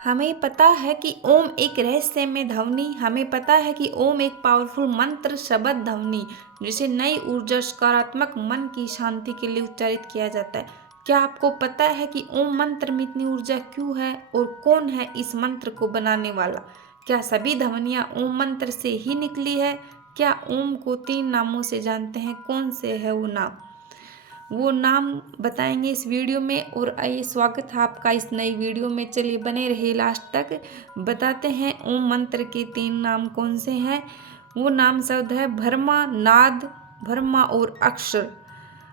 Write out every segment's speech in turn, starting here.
हमें पता है कि ओम एक रहस्यमय ध्वनि, हमें पता है कि ओम एक पावरफुल मंत्र शब्द ध्वनि जिसे नई ऊर्जा सकारात्मक मन की शांति के लिए उच्चारित किया जाता है। क्या आपको पता है कि ओम मंत्र में इतनी ऊर्जा क्यों है और कौन है इस मंत्र को बनाने वाला? क्या सभी ध्वनियाँ ओम मंत्र से ही निकली है? क्या ओम को 3 नामों से जानते हैं? कौन से है वो नाम बताएंगे इस वीडियो में। और आइए, स्वागत है आपका इस नई वीडियो में। चलिए बने रहिए लास्ट तक। बताते हैं ओम मंत्र के 3 नाम कौन से हैं। वो नाम शब्द है ब्रह्मा, नाद, ब्रह्मा और अक्षर।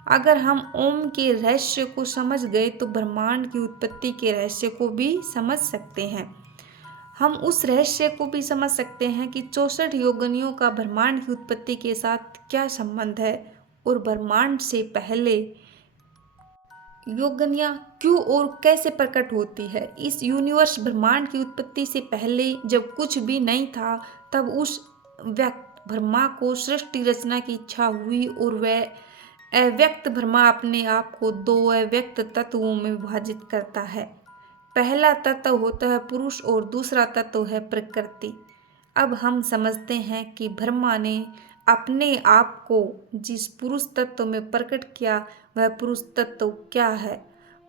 अगर हम ओम के रहस्य को समझ गए तो ब्रह्मांड की उत्पत्ति के रहस्य को भी समझ सकते हैं। हम उस रहस्य को भी समझ सकते हैं कि 64 योगिनियों का ब्रह्मांड की उत्पत्ति के साथ क्या संबंध है और ब्रह्मांड से पहले योगिनियाँ क्यों और कैसे प्रकट होती है। इस यूनिवर्स ब्रह्मांड की उत्पत्ति से पहले जब कुछ भी नहीं था, तब उस व्यक्त ब्रह्मा को सृष्टि रचना की इच्छा हुई और वह अव्यक्त ब्रह्मा अपने आप को 2 अव्यक्त तत्वों में विभाजित करता है। पहला तत्व होता है पुरुष और दूसरा तत्व है प्रकृति। अब हम समझते हैं कि ब्रह्मा ने अपने आप को जिस पुरुष तत्व में प्रकट किया, वह पुरुष तत्व क्या है?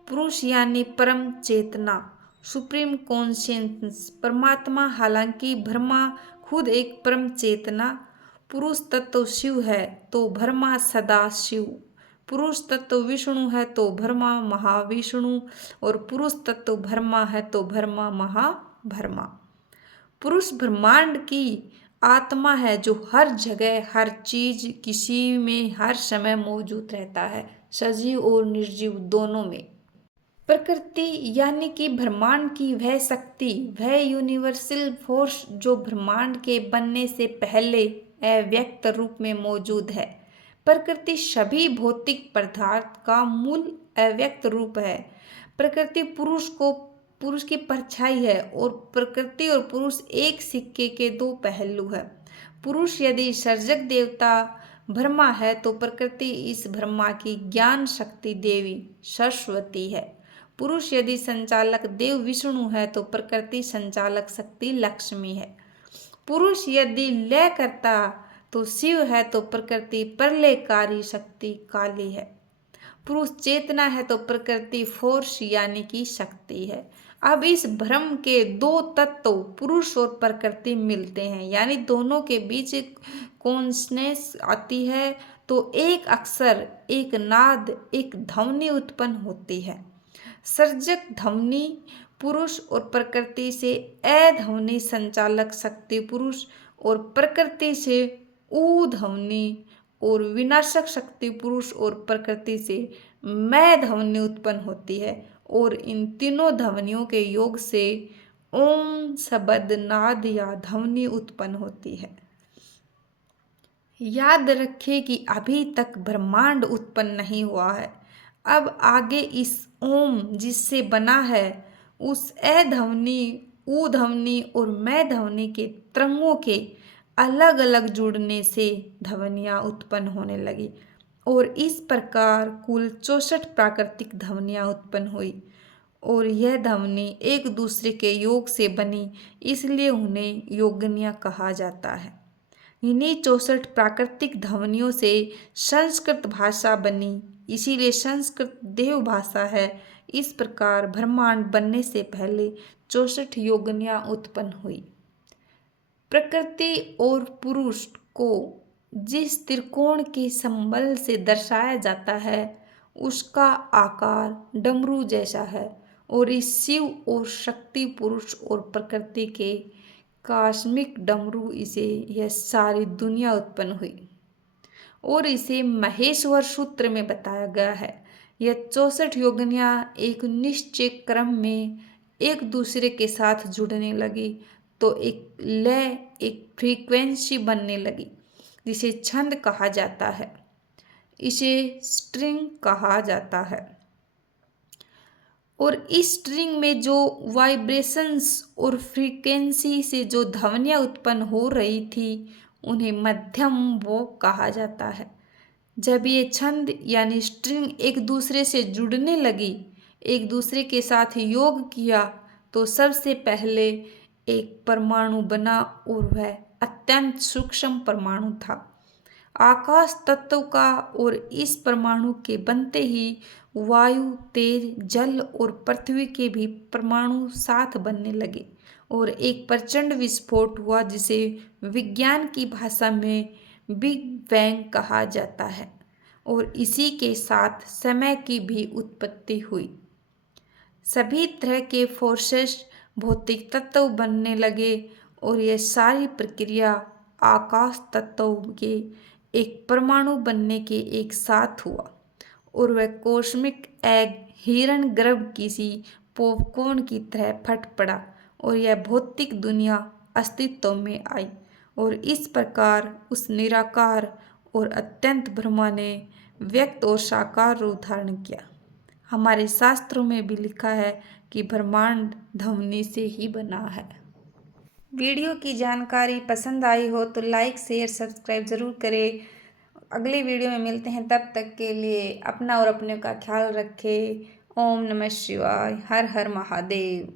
पुरुष यानी परम चेतना, सुप्रीम कॉन्शियसनेस, परमात्मा। हालांकि ब्रह्मा खुद एक परम चेतना पुरुष तत्व शिव है, तो ब्रह्मा सदा शिव। पुरुष तत्व विष्णु है तो ब्रह्मा महाविष्णु, और पुरुष तत्व ब्रह्मा है तो ब्रह्मा महाब्रह्मा। पुरुष ब्रह्मांड की आत्मा है जो हर जगह, हर चीज, किसी में, हर समय मौजूद रहता है, सजीव और निर्जीव दोनों में। प्रकृति यानी कि ब्रह्मांड की वह शक्ति, वह यूनिवर्सल फोर्स जो ब्रह्मांड के बनने से पहले अव्यक्त रूप में मौजूद है। प्रकृति सभी भौतिक पदार्थ का मूल अव्यक्त रूप है। प्रकृति पुरुष की परछाई है और प्रकृति और पुरुष एक सिक्के के 2 पहलू है। पुरुष यदि सर्जक देवता ब्रह्मा है तो प्रकृति इस ब्रह्मा की ज्ञान शक्ति देवी सरस्वती है। पुरुष यदि संचालक देव विष्णु है तो प्रकृति संचालक शक्ति लक्ष्मी है। पुरुष यदि लय करता तो शिव है तो प्रकृति प्रलयकारी शक्ति काली है। पुरुष चेतना है तो प्रकृति फोर्स यानी कि शक्ति है। अब इस ब्रह्म के 2 तत्व पुरुष और प्रकृति मिलते हैं, यानी दोनों के बीच कॉन्शनेस आती है, तो एक अक्षर, एक नाद, एक ध्वनि उत्पन्न होती है। सर्जक ध्वनि पुरुष और प्रकृति से अध्वनि संचालक शक्ति पुरुष और प्रकृति से ऊ ध्वनि और विनाशक शक्ति पुरुष और प्रकृति से मैं ध्वनि उत्पन्न होती है, और इन तीनों ध्वनियों के योग से ओम शब्द, नाद या ध्वनि उत्पन्न होती है। याद रखिए कि अभी तक ब्रह्मांड उत्पन्न नहीं हुआ है। अब आगे इस ओम जिससे बना है, उस अ ध्वनि, ऊ ध्वनि और मैं ध्वनि के तरंगों के अलग अलग जुड़ने से ध्वनियाँ उत्पन्न होने लगी, और इस प्रकार कुल 64 प्राकृतिक ध्वनियाँ उत्पन्न हुई, और यह ध्वनि एक दूसरे के योग से बनी, इसलिए उन्हें योगिनियाँ कहा जाता है। इन्हीं 64 प्राकृतिक ध्वनियों से संस्कृत भाषा बनी, इसीलिए संस्कृत देव भाषा है। इस प्रकार ब्रह्मांड बनने से पहले 64 योगिनियाँ उत्पन्न हुई। प्रकृति और पुरुष को जिस त्रिकोण के संबल से दर्शाया जाता है, उसका आकार डमरू जैसा है, और इस शिव और शक्ति, पुरुष और प्रकृति के कॉस्मिक डमरू इसे यह सारी दुनिया उत्पन्न हुई, और इसे महेश्वर सूत्र में बताया गया है। यह 64 योगिनियाँ एक निश्चित क्रम में एक दूसरे के साथ जुड़ने लगी, तो एक लय, एक फ्रीक्वेंसी बनने लगी, जिसे छंद कहा जाता है, इसे स्ट्रिंग कहा जाता है। और इस स्ट्रिंग में जो वाइब्रेशंस और फ्रीक्वेंसी से जो ध्वनियाँ उत्पन्न हो रही थी, उन्हें मध्यम वो कहा जाता है। जब ये छंद यानी स्ट्रिंग एक दूसरे से जुड़ने लगी, एक दूसरे के साथ योग किया, तो सबसे पहले एक परमाणु बना और वह अत्यंत सूक्ष्म परमाणु था आकाश तत्व का। और इस परमाणु के बनते ही वायु, तेज, जल और पृथ्वी के भी परमाणु साथ बनने लगे और एक प्रचंड विस्फोट हुआ जिसे विज्ञान की भाषा में बिग बैंग कहा जाता है। और इसी के साथ समय की भी उत्पत्ति हुई। सभी तरह के फोर्सेस भौतिक तत्व बनने लगे और यह सारी प्रक्रिया आकाश तत्व के एक परमाणु बनने के एक साथ हुआ और वह कॉस्मिक एग हिरण गर्भ किसी पॉपकॉर्न की तरह फट पड़ा और यह भौतिक दुनिया अस्तित्व में आई। और इस प्रकार उस निराकार और अत्यंत ब्रह्मा ने व्यक्त और साकार रूप धारण किया। हमारे शास्त्रों में भी लिखा है कि ब्रह्मांड ध्वनि से ही बना है। वीडियो की जानकारी पसंद आई हो तो लाइक, शेयर, सब्सक्राइब ज़रूर करें। अगले वीडियो में मिलते हैं, तब तक के लिए अपना और अपने का ख्याल रखें। ओम नमः शिवाय। हर हर महादेव।